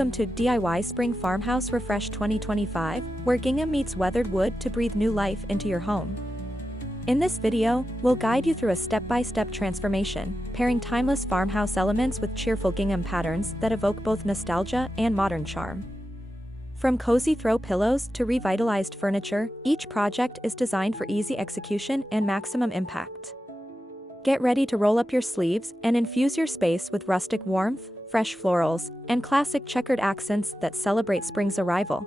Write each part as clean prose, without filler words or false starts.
Welcome to DIY Spring Farmhouse Refresh 2025, where Gingham meets weathered wood to breathe new life into your home. In this video, we'll guide you through a step-by-step transformation, pairing timeless farmhouse elements with cheerful gingham patterns that evoke both nostalgia and modern charm. From cozy throw pillows to revitalized furniture, each project is designed for easy execution and maximum impact. Get ready to roll up your sleeves and infuse your space with rustic warmth, fresh florals, and classic checkered accents that celebrate spring's arrival.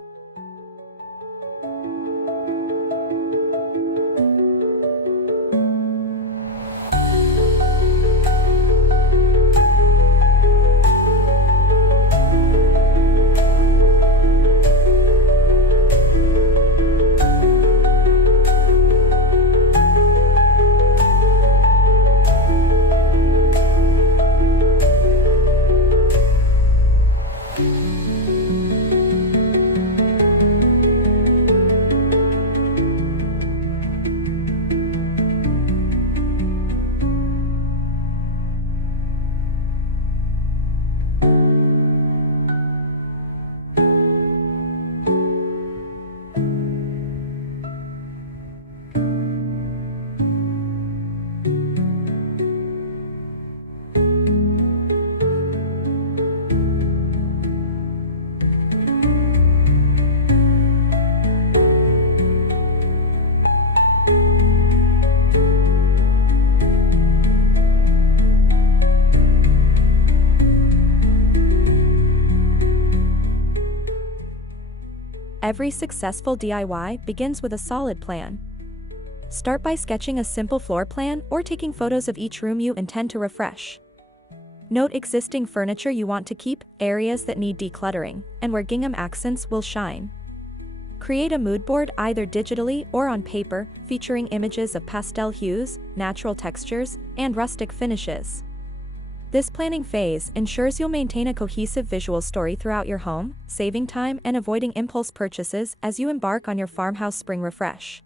Every successful DIY begins with a solid plan. Start by sketching a simple floor plan or taking photos of each room you intend to refresh. Note existing furniture you want to keep, areas that need decluttering, and where gingham accents will shine. Create a mood board either digitally or on paper, featuring images of pastel hues, natural textures, and rustic finishes. This planning phase ensures you'll maintain a cohesive visual story throughout your home, saving time and avoiding impulse purchases as you embark on your farmhouse spring refresh.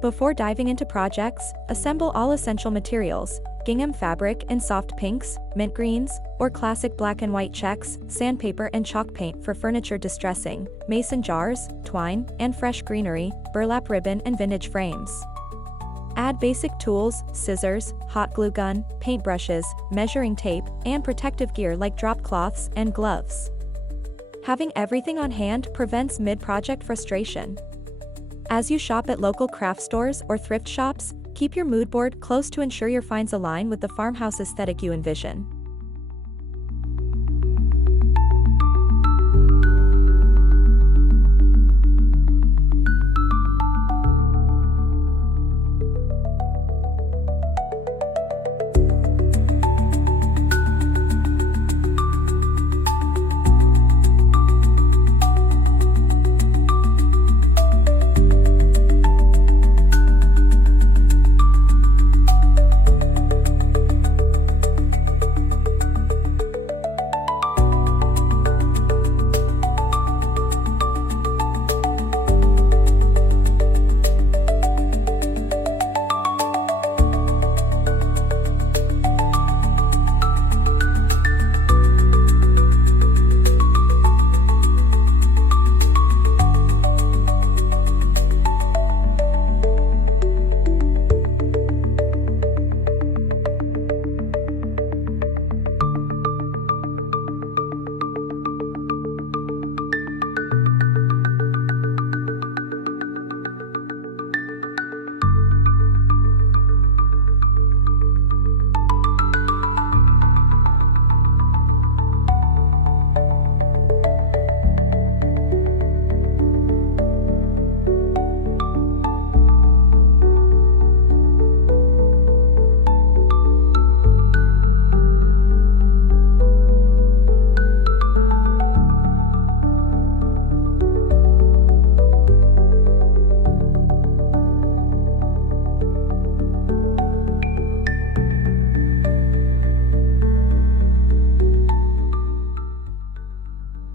Before diving into projects, assemble all essential materials: gingham fabric in soft pinks, mint greens, or classic black and white checks, sandpaper and chalk paint for furniture distressing, mason jars, twine, and fresh greenery, burlap ribbon and vintage frames. Add basic tools, scissors, hot glue gun, paintbrushes, measuring tape, and protective gear like drop cloths and gloves. Having everything on hand prevents mid-project frustration. As you shop at local craft stores or thrift shops, keep your mood board close to ensure your finds align with the farmhouse aesthetic you envision.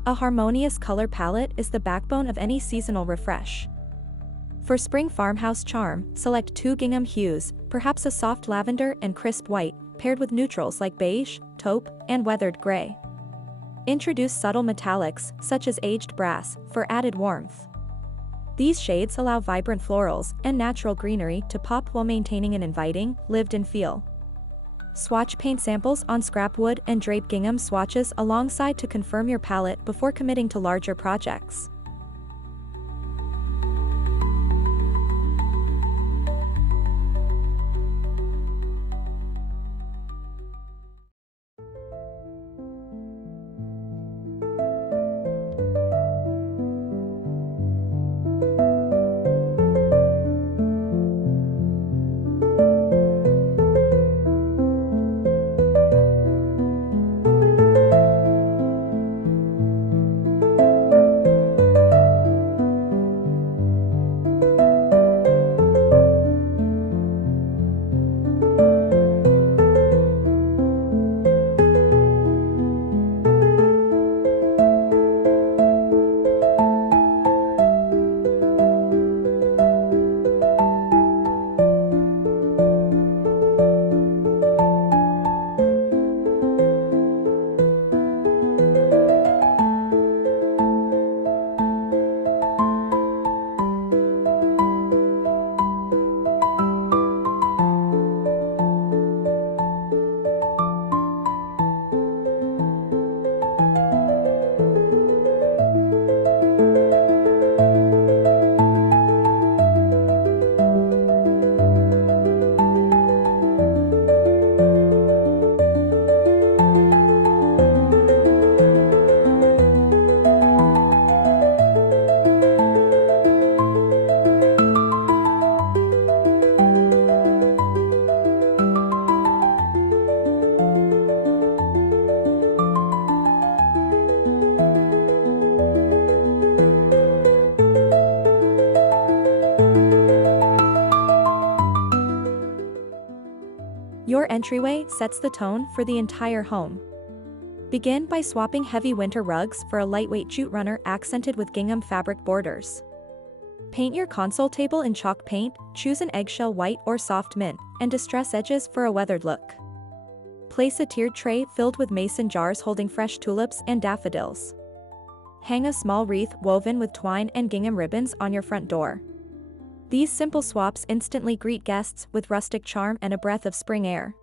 A harmonious color palette is the backbone of any seasonal refresh. For spring farmhouse charm, select 2 gingham hues, perhaps a soft lavender and crisp white, paired with neutrals like beige, taupe, and weathered gray. Introduce subtle metallics, such as aged brass, for added warmth. These shades allow vibrant florals and natural greenery to pop while maintaining an inviting, lived-in feel. Swatch paint samples on scrap wood and drape gingham swatches alongside to confirm your palette before committing to larger projects. Your entryway sets the tone for the entire home. Begin by swapping heavy winter rugs for a lightweight jute runner accented with gingham fabric borders. Paint your console table in chalk paint, choose an eggshell white or soft mint, and distress edges for a weathered look. Place a tiered tray filled with mason jars holding fresh tulips and daffodils. Hang a small wreath woven with twine and gingham ribbons on your front door. These simple swaps instantly greet guests with rustic charm and a breath of spring air.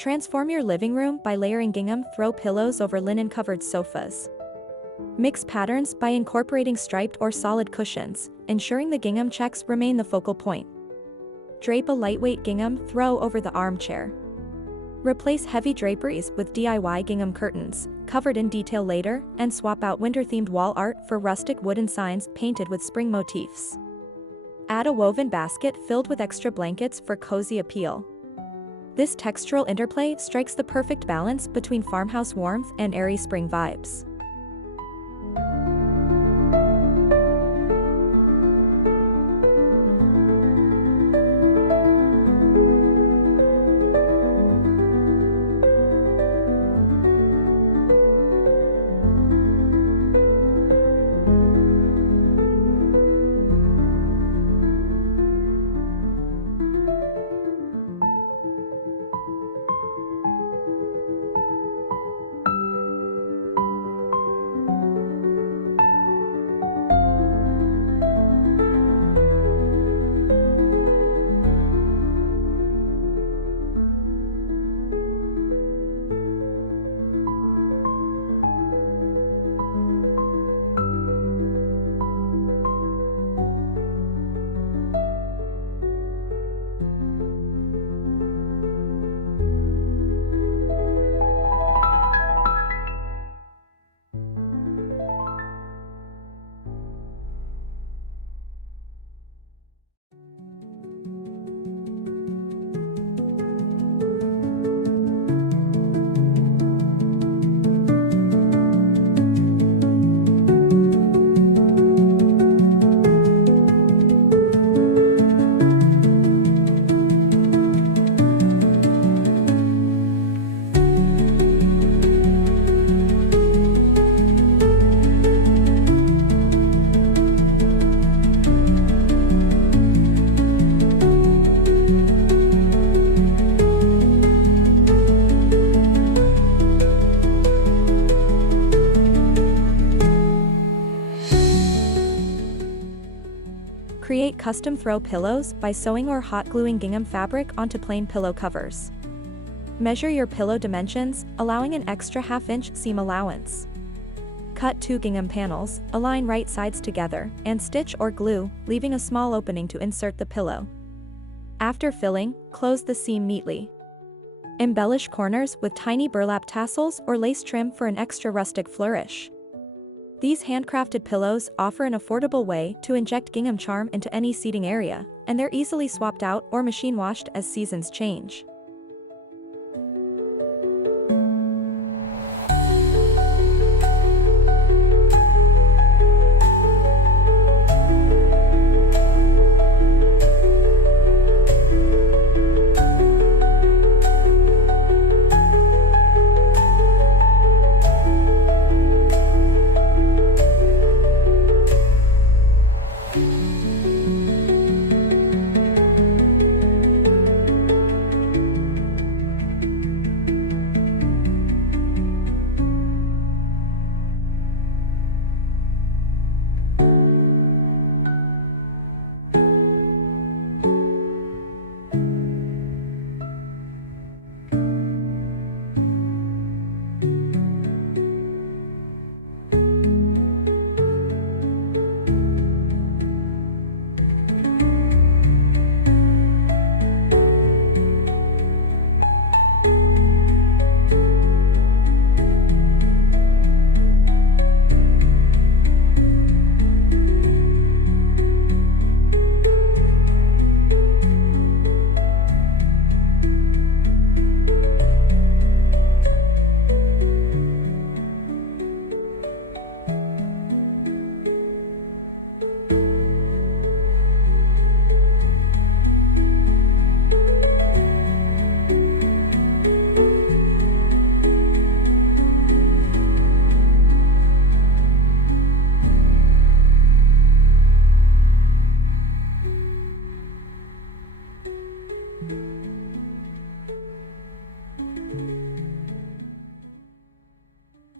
Transform your living room by layering gingham throw pillows over linen-covered sofas. Mix patterns by incorporating striped or solid cushions, ensuring the gingham checks remain the focal point. Drape a lightweight gingham throw over the armchair. Replace heavy draperies with DIY gingham curtains, covered in detail later, and swap out winter-themed wall art for rustic wooden signs painted with spring motifs. Add a woven basket filled with extra blankets for cozy appeal. This textural interplay strikes the perfect balance between farmhouse warmth and airy spring vibes. Create custom throw pillows by sewing or hot gluing gingham fabric onto plain pillow covers. Measure your pillow dimensions, allowing an extra ½ inch seam allowance. Cut 2 gingham panels, align right sides together, and stitch or glue, leaving a small opening to insert the pillow. After filling, close the seam neatly. Embellish corners with tiny burlap tassels or lace trim for an extra rustic flourish. These handcrafted pillows offer an affordable way to inject gingham charm into any seating area, and they're easily swapped out or machine washed as seasons change.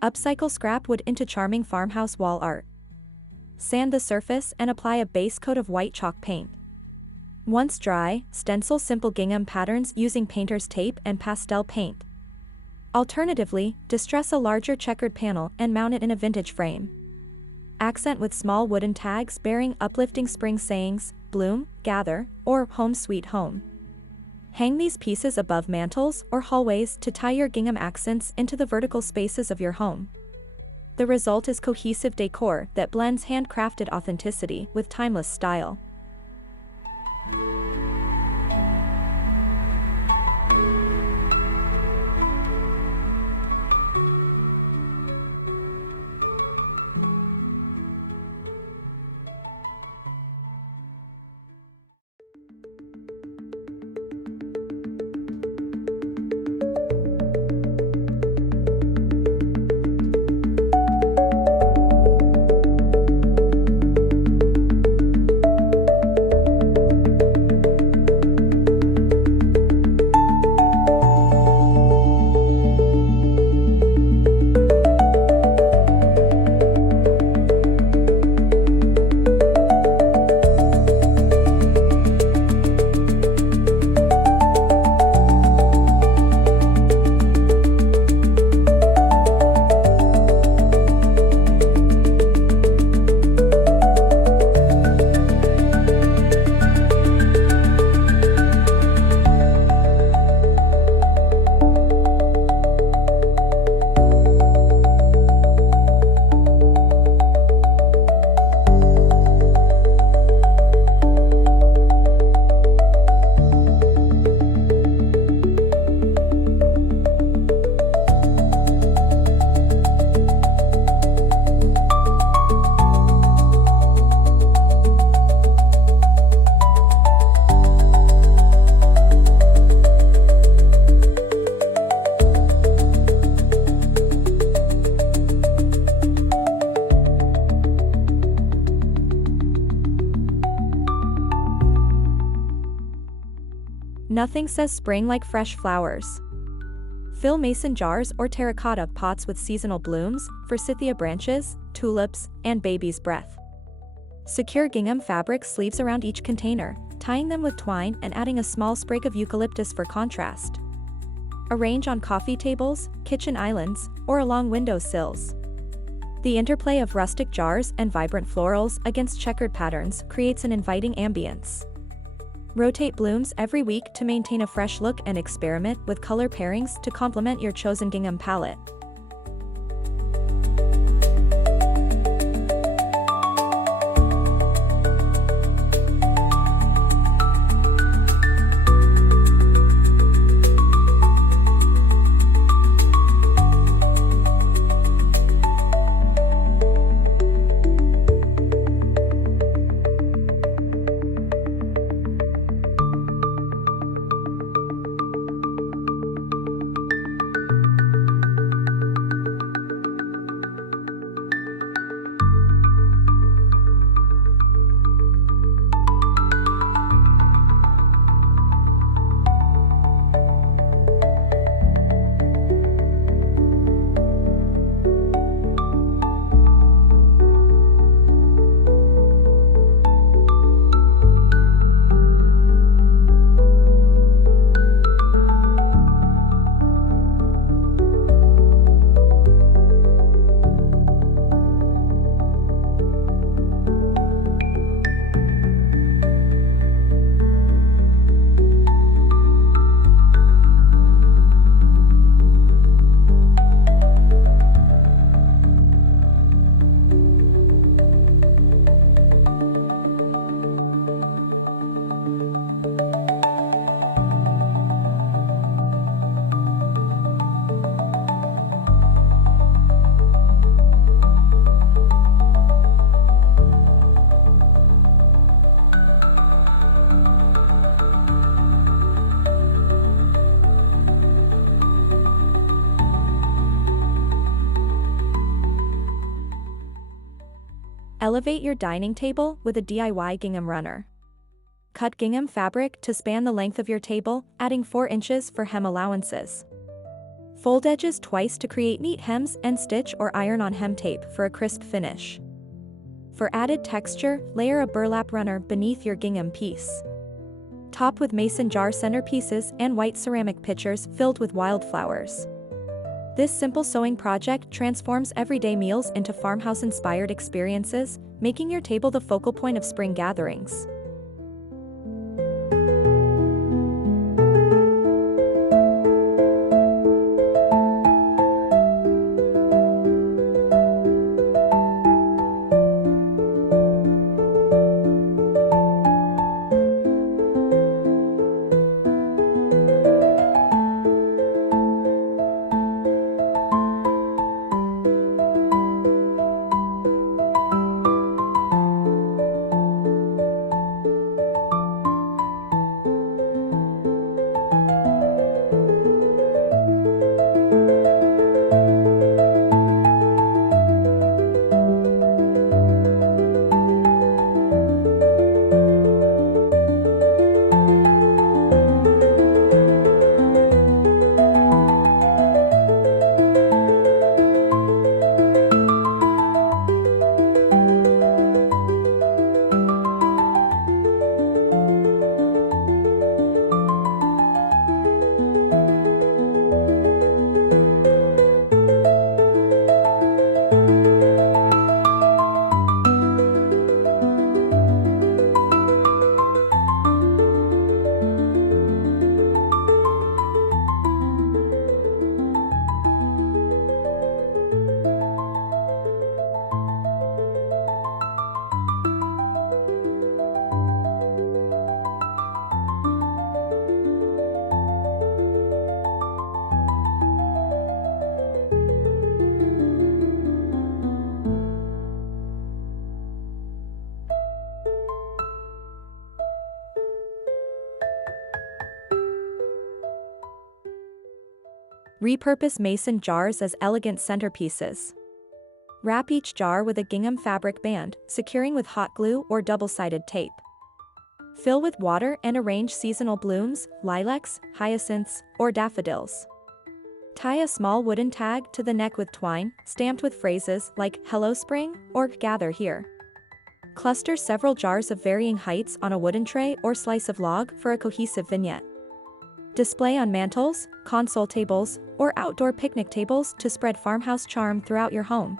Upcycle scrap wood into charming farmhouse wall art. Sand the surface and apply a base coat of white chalk paint. Once dry, stencil simple gingham patterns using painter's tape and pastel paint. Alternatively, distress a larger checkered panel and mount it in a vintage frame. Accent with small wooden tags bearing uplifting spring sayings, bloom, gather, or home sweet home. Hang these pieces above mantels or hallways to tie your gingham accents into the vertical spaces of your home. The result is cohesive decor that blends handcrafted authenticity with timeless style. Nothing says spring like fresh flowers. Fill mason jars or terracotta pots with seasonal blooms, forsythia branches, tulips, and baby's breath. Secure gingham fabric sleeves around each container, tying them with twine and adding a small sprig of eucalyptus for contrast. Arrange on coffee tables, kitchen islands, or along window sills. The interplay of rustic jars and vibrant florals against checkered patterns creates an inviting ambience. Rotate blooms every week to maintain a fresh look and experiment with color pairings to complement your chosen gingham palette. Elevate your dining table with a DIY gingham runner. Cut gingham fabric to span the length of your table, adding 4 inches for hem allowances. Fold edges twice to create neat hems and stitch or iron on hem tape for a crisp finish. For added texture, layer a burlap runner beneath your gingham piece. Top with mason jar centerpieces and white ceramic pitchers filled with wildflowers. This simple sewing project transforms everyday meals into farmhouse-inspired experiences, making your table the focal point of spring gatherings. Repurpose mason jars as elegant centerpieces. Wrap each jar with a gingham fabric band, securing with hot glue or double-sided tape. Fill with water and arrange seasonal blooms, lilacs, hyacinths, or daffodils. Tie a small wooden tag to the neck with twine, stamped with phrases like "Hello Spring" or "Gather Here." Cluster several jars of varying heights on a wooden tray or slice of log for a cohesive vignette. Display on mantels, console tables, or outdoor picnic tables to spread farmhouse charm throughout your home.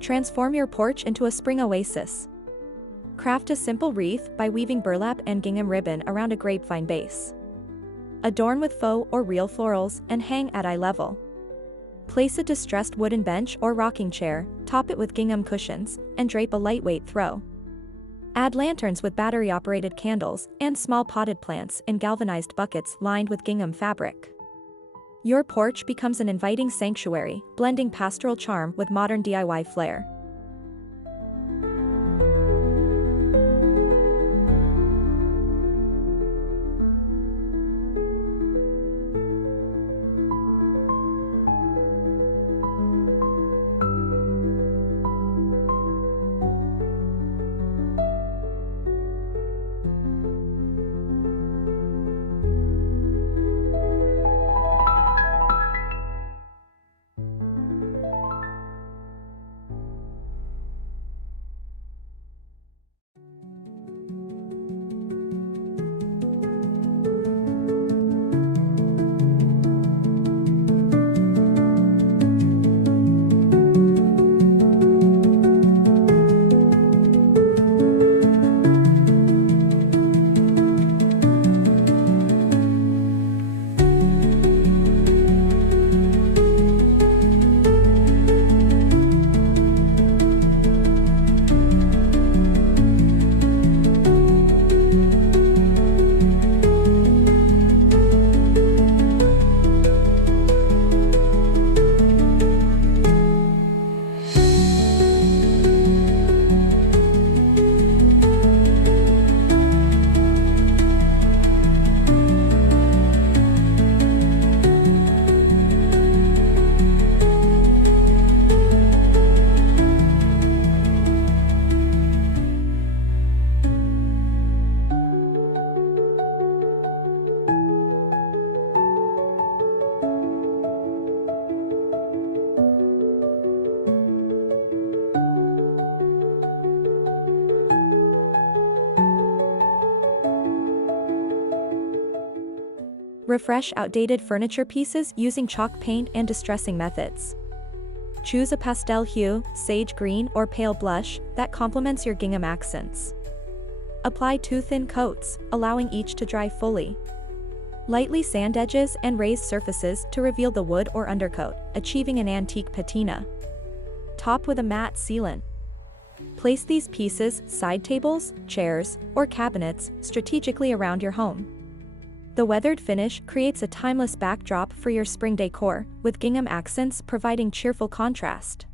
Transform your porch into a spring oasis. Craft a simple wreath by weaving burlap and gingham ribbon around a grapevine base. Adorn with faux or real florals and hang at eye level. Place a distressed wooden bench or rocking chair, top it with gingham cushions, and drape a lightweight throw. Add lanterns with battery-operated candles and small potted plants in galvanized buckets lined with gingham fabric. Your porch becomes an inviting sanctuary, blending pastoral charm with modern DIY flair. Refresh outdated furniture pieces using chalk paint and distressing methods. Choose a pastel hue, sage green or pale blush, that complements your gingham accents. Apply 2 thin coats, allowing each to dry fully. Lightly sand edges and raise surfaces to reveal the wood or undercoat, achieving an antique patina. Top with a matte sealant. Place these pieces, side tables, chairs, or cabinets, strategically around your home. The weathered finish creates a timeless backdrop for your spring decor, with gingham accents providing cheerful contrast.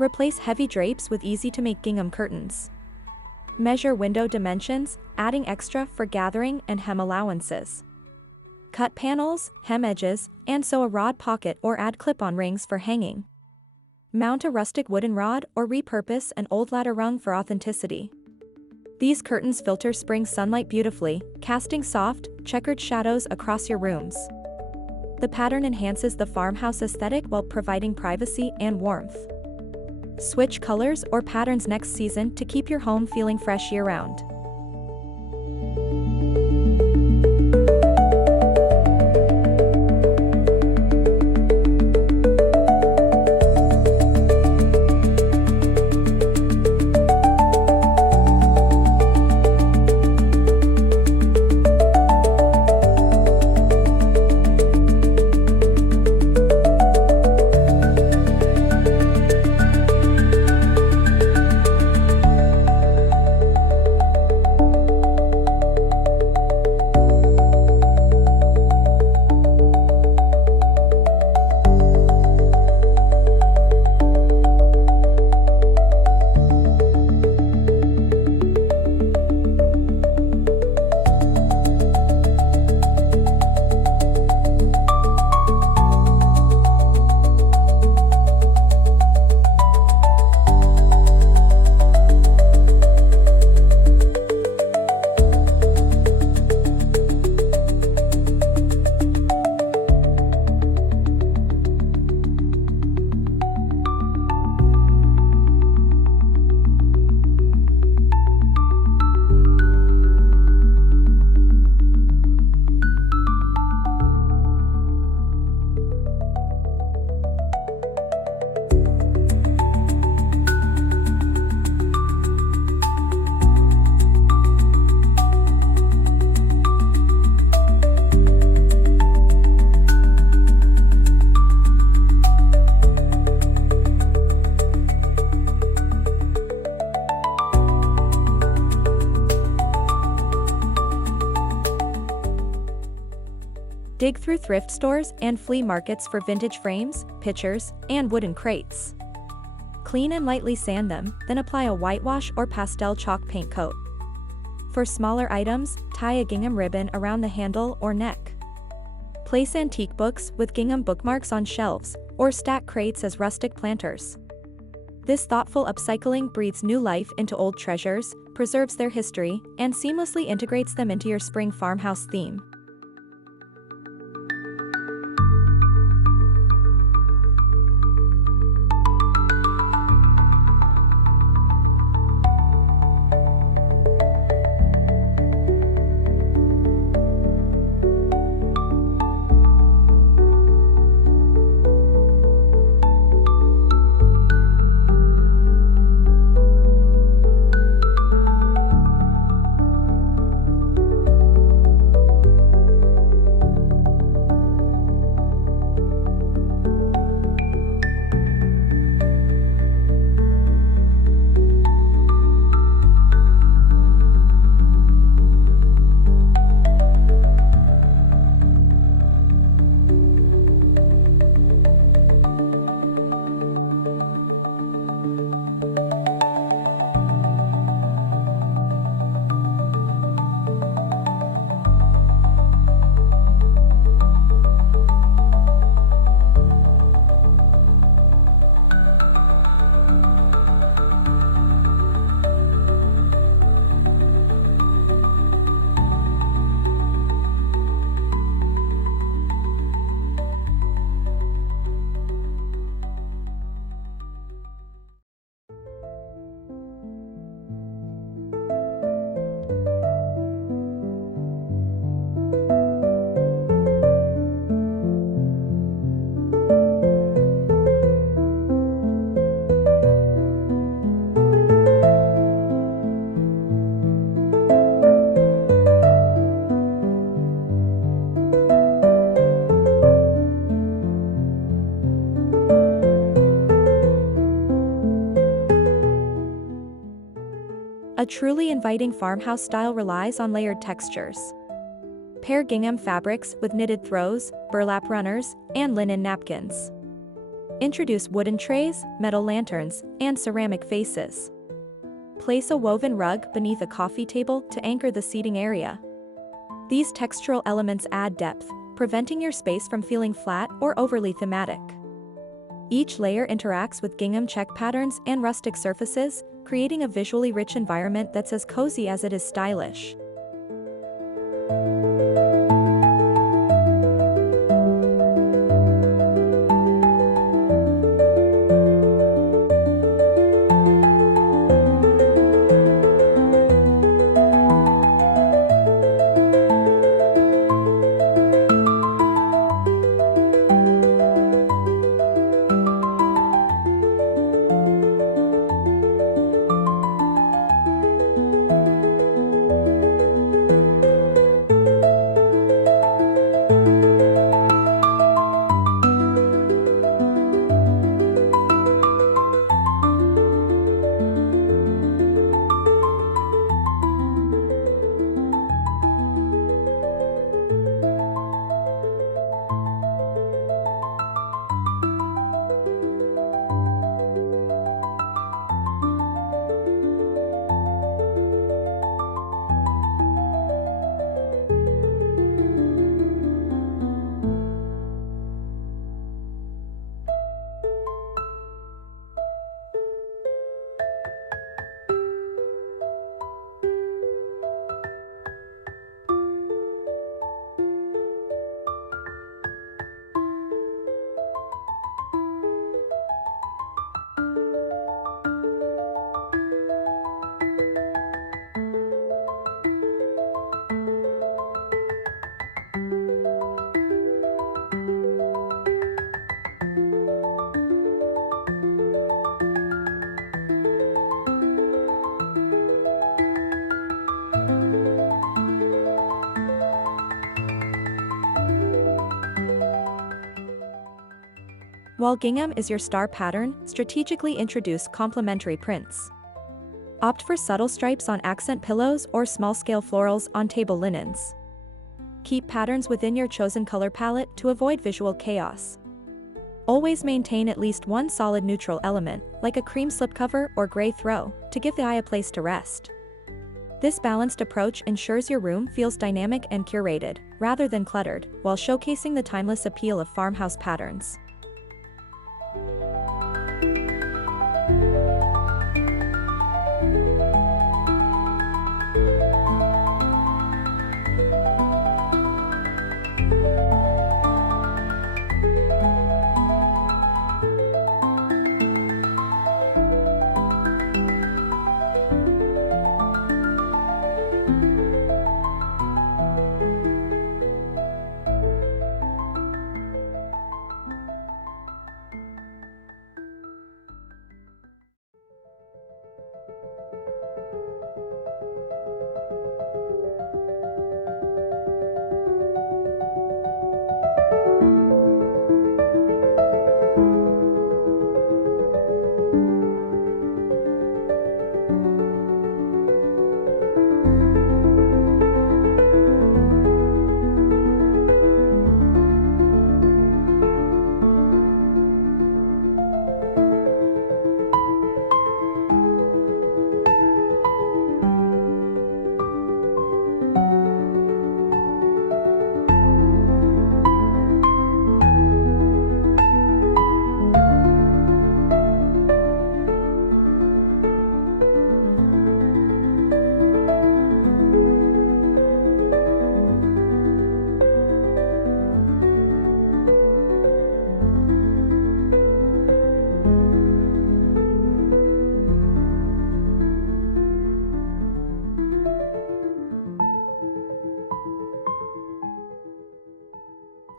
Replace heavy drapes with easy-to-make gingham curtains. Measure window dimensions, adding extra for gathering and hem allowances. Cut panels, hem edges, and sew a rod pocket or add clip-on rings for hanging. Mount a rustic wooden rod or repurpose an old ladder rung for authenticity. These curtains filter spring sunlight beautifully, casting soft, checkered shadows across your rooms. The pattern enhances the farmhouse aesthetic while providing privacy and warmth. Switch colors or patterns next season to keep your home feeling fresh year-round. Dig through thrift stores and flea markets for vintage frames, pictures, and wooden crates. Clean and lightly sand them, then apply a whitewash or pastel chalk paint coat. For smaller items, tie a gingham ribbon around the handle or neck. Place antique books with gingham bookmarks on shelves, or stack crates as rustic planters. This thoughtful upcycling breathes new life into old treasures, preserves their history, and seamlessly integrates them into your spring farmhouse theme. A truly inviting farmhouse style relies on layered textures. Pair gingham fabrics with knitted throws, burlap runners, and linen napkins. Introduce wooden trays, metal lanterns, and ceramic vases. Place a woven rug beneath a coffee table to anchor the seating area. These textural elements add depth, preventing your space from feeling flat or overly thematic. Each layer interacts with gingham check patterns and rustic surfaces, creating a visually rich environment that's as cozy as it is stylish. While gingham is your star pattern, strategically introduce complementary prints. Opt for subtle stripes on accent pillows or small-scale florals on table linens. Keep patterns within your chosen color palette to avoid visual chaos. Always maintain at least one solid neutral element, like a cream slipcover or gray throw, to give the eye a place to rest. This balanced approach ensures your room feels dynamic and curated, rather than cluttered, while showcasing the timeless appeal of farmhouse patterns.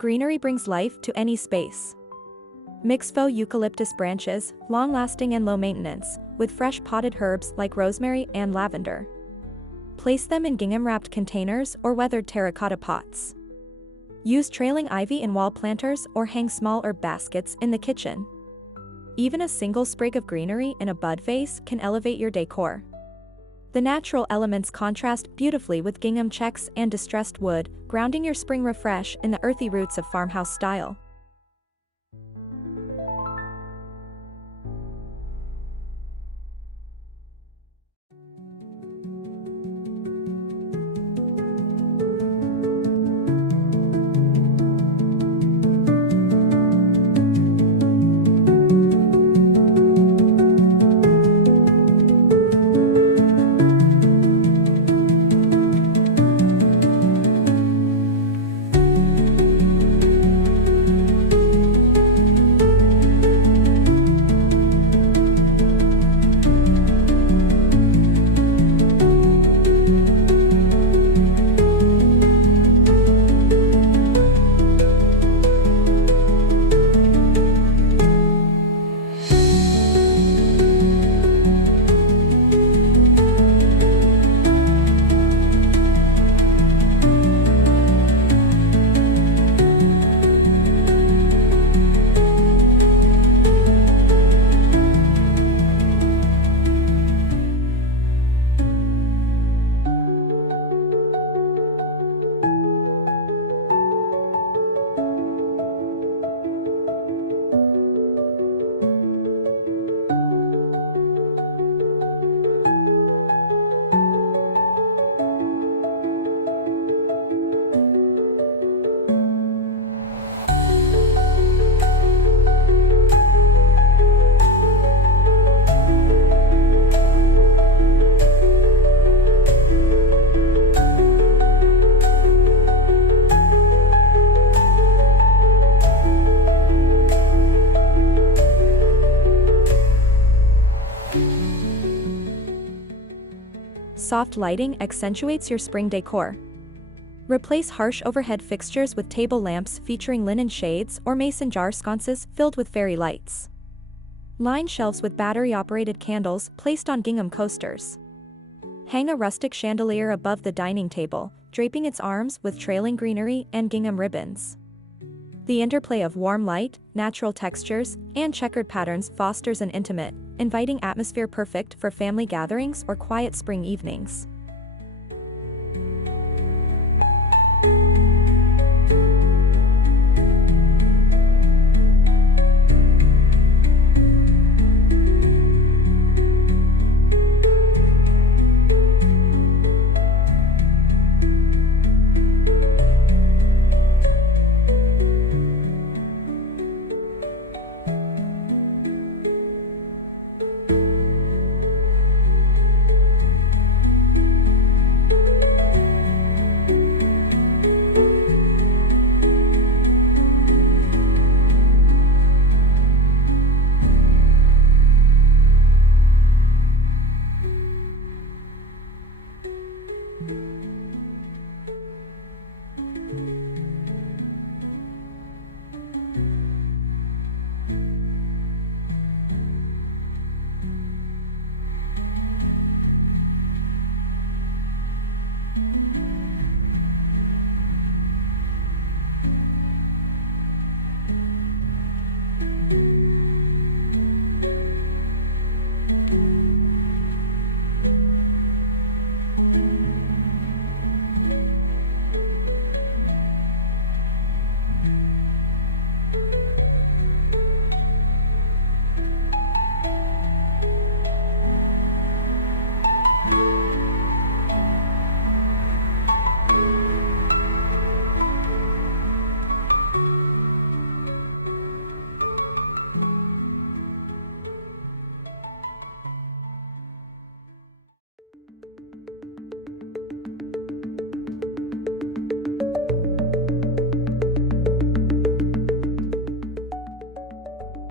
Greenery brings life to any space. Mix faux eucalyptus branches, long-lasting and low-maintenance, with fresh potted herbs like rosemary and lavender. Place them in gingham-wrapped containers or weathered terracotta pots. Use trailing ivy in wall planters or hang small herb baskets in the kitchen. Even a single sprig of greenery in a bud vase can elevate your decor. The natural elements contrast beautifully with gingham checks and distressed wood, grounding your spring refresh in the earthy roots of farmhouse style. Soft lighting accentuates your spring decor. Replace harsh overhead fixtures with table lamps featuring linen shades or mason jar sconces filled with fairy lights. Line shelves with battery-operated candles placed on gingham coasters. Hang a rustic chandelier above the dining table, draping its arms with trailing greenery and gingham ribbons. The interplay of warm light, natural textures, and checkered patterns fosters an intimate, inviting atmosphere perfect for family gatherings or quiet spring evenings.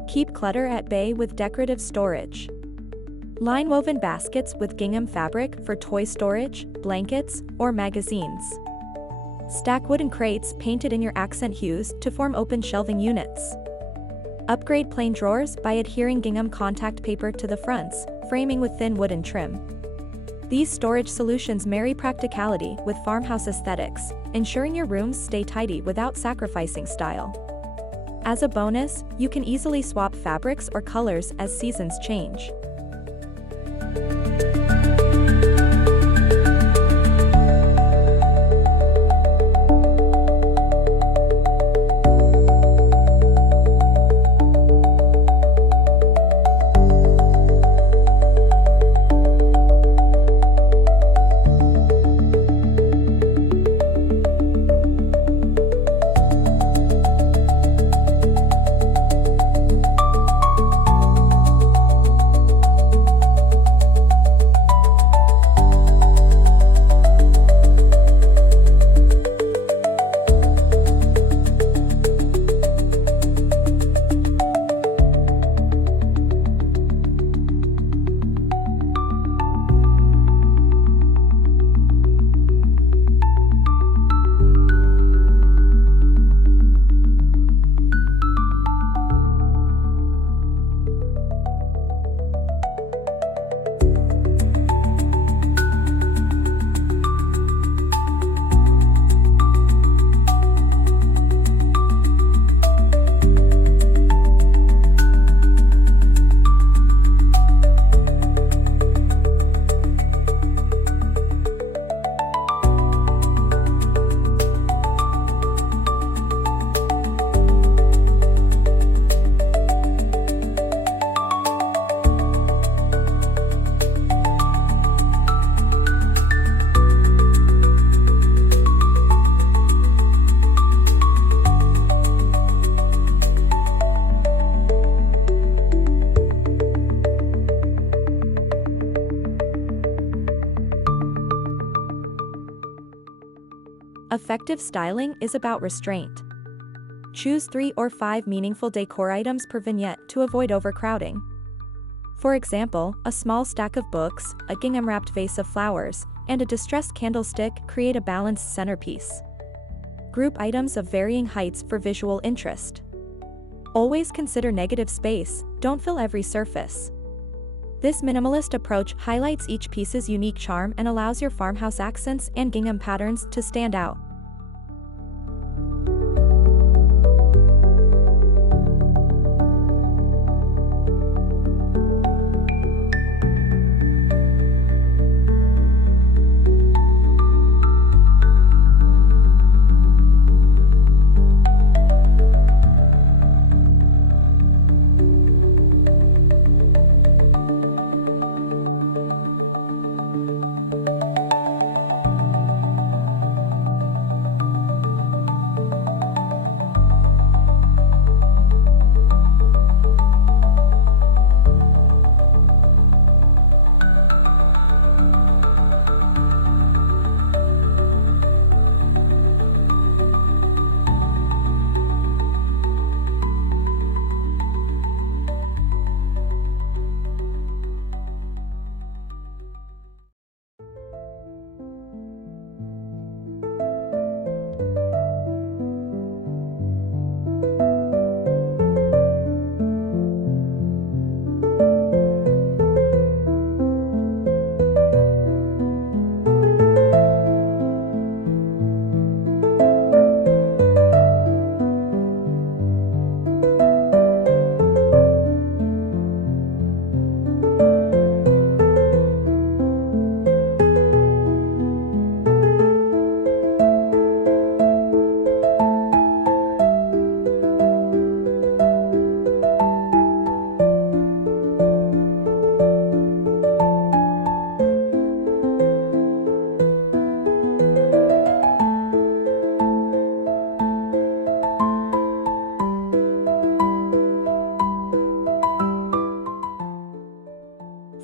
Keep clutter at bay with decorative storage. Line woven baskets with gingham fabric for toy storage, blankets, or magazines. Stack wooden crates painted in your accent hues to form open shelving units. Upgrade plain drawers by adhering gingham contact paper to the fronts, framing with thin wooden trim. These storage solutions marry practicality with farmhouse aesthetics, ensuring your rooms stay tidy without sacrificing style. As a bonus, you can easily swap fabrics or colors as seasons change. Effective styling is about restraint. Choose 3 or 5 meaningful decor items per vignette to avoid overcrowding. For example, a small stack of books, a gingham-wrapped vase of flowers, and a distressed candlestick create a balanced centerpiece. Group items of varying heights for visual interest. Always consider negative space, don't fill every surface. This minimalist approach highlights each piece's unique charm and allows your farmhouse accents and gingham patterns to stand out.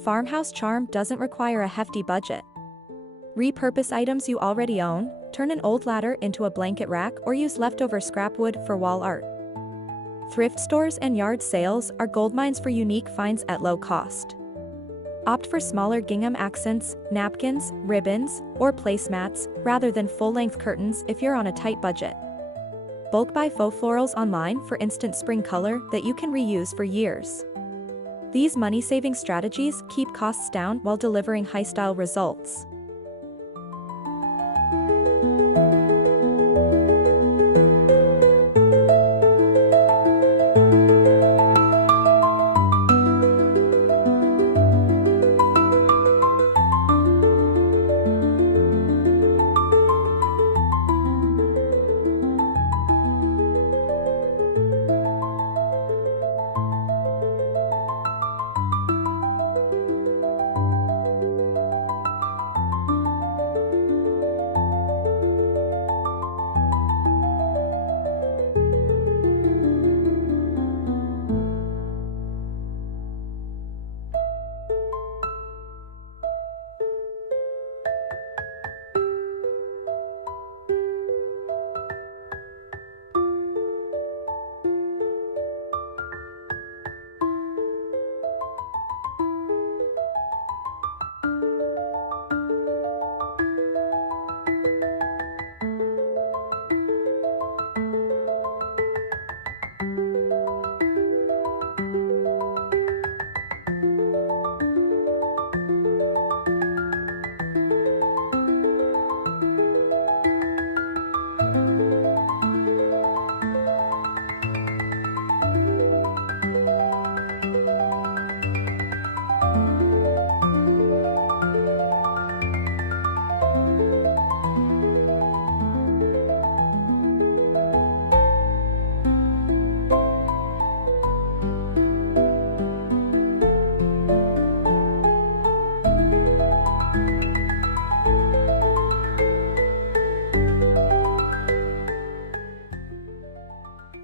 Farmhouse charm doesn't require a hefty budget. Repurpose items you already own, turn an old ladder into a blanket rack or use leftover scrap wood for wall art. Thrift stores and yard sales are goldmines for unique finds at low cost. Opt for smaller gingham accents, napkins, ribbons, or placemats, rather than full-length curtains if you're on a tight budget. Bulk buy faux florals online for instant spring color that you can reuse for years. These money-saving strategies keep costs down while delivering high-style results.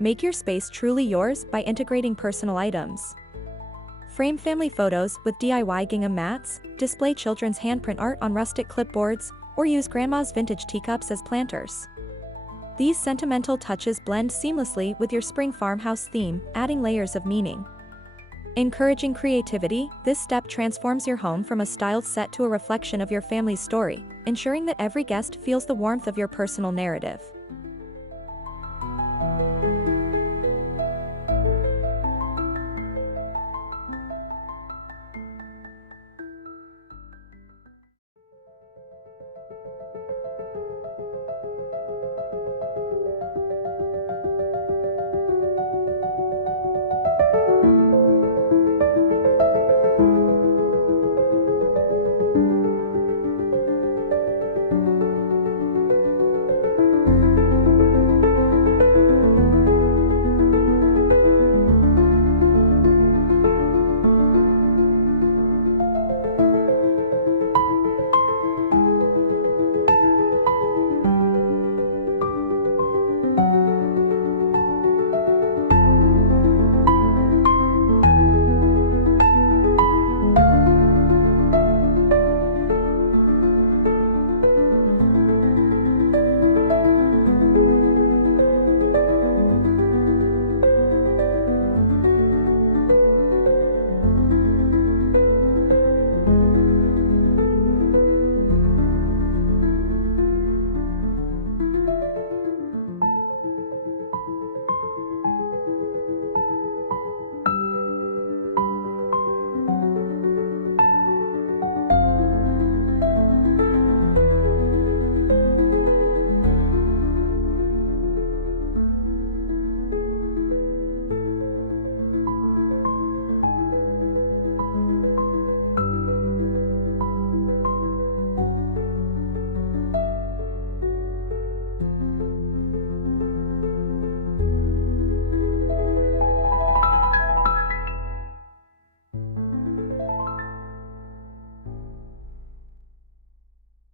Make your space truly yours by integrating personal items. Frame family photos with DIY gingham mats, display children's handprint art on rustic clipboards, or use grandma's vintage teacups as planters. These sentimental touches blend seamlessly with your spring farmhouse theme, adding layers of meaning. Encouraging creativity, this step transforms your home from a styled set to a reflection of your family's story, ensuring that every guest feels the warmth of your personal narrative.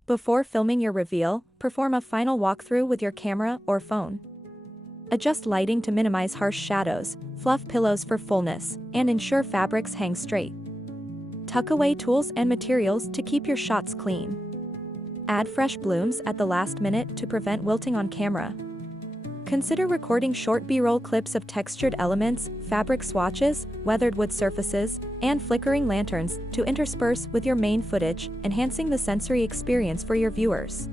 Before filming your reveal, perform a final walkthrough with your camera or phone. Adjust lighting to minimize harsh shadows, fluff pillows for fullness, and ensure fabrics hang straight. Tuck away tools and materials to keep your shots clean. Add fresh blooms at the last minute to prevent wilting on camera. Consider recording short B-roll clips of textured elements, fabric swatches, weathered wood surfaces, and flickering lanterns to intersperse with your main footage, enhancing the sensory experience for your viewers.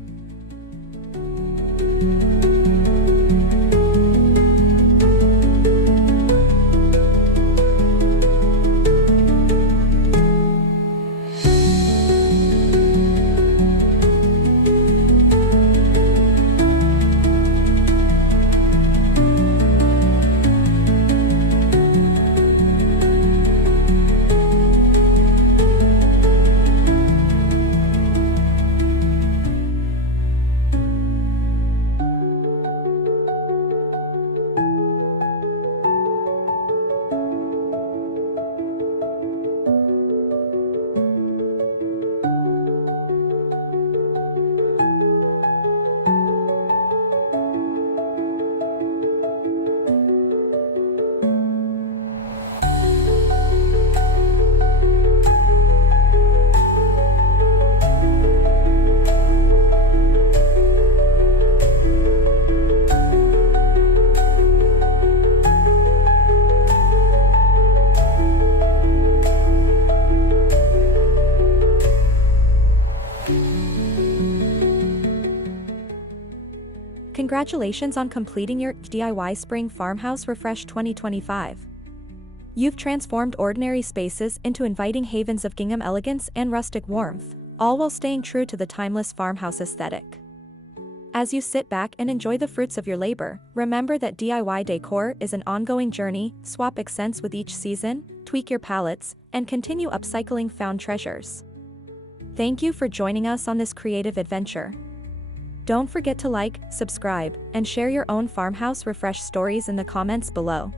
Congratulations on completing your DIY Spring Farmhouse Refresh 2025. You've transformed ordinary spaces into inviting havens of gingham elegance and rustic warmth, all while staying true to the timeless farmhouse aesthetic. As you sit back and enjoy the fruits of your labor, remember that DIY decor is an ongoing journey. Swap accents with each season, tweak your palettes, and continue upcycling found treasures. Thank you for joining us on this creative adventure. Don't forget to like, subscribe, and share your own farmhouse refresh stories in the comments below.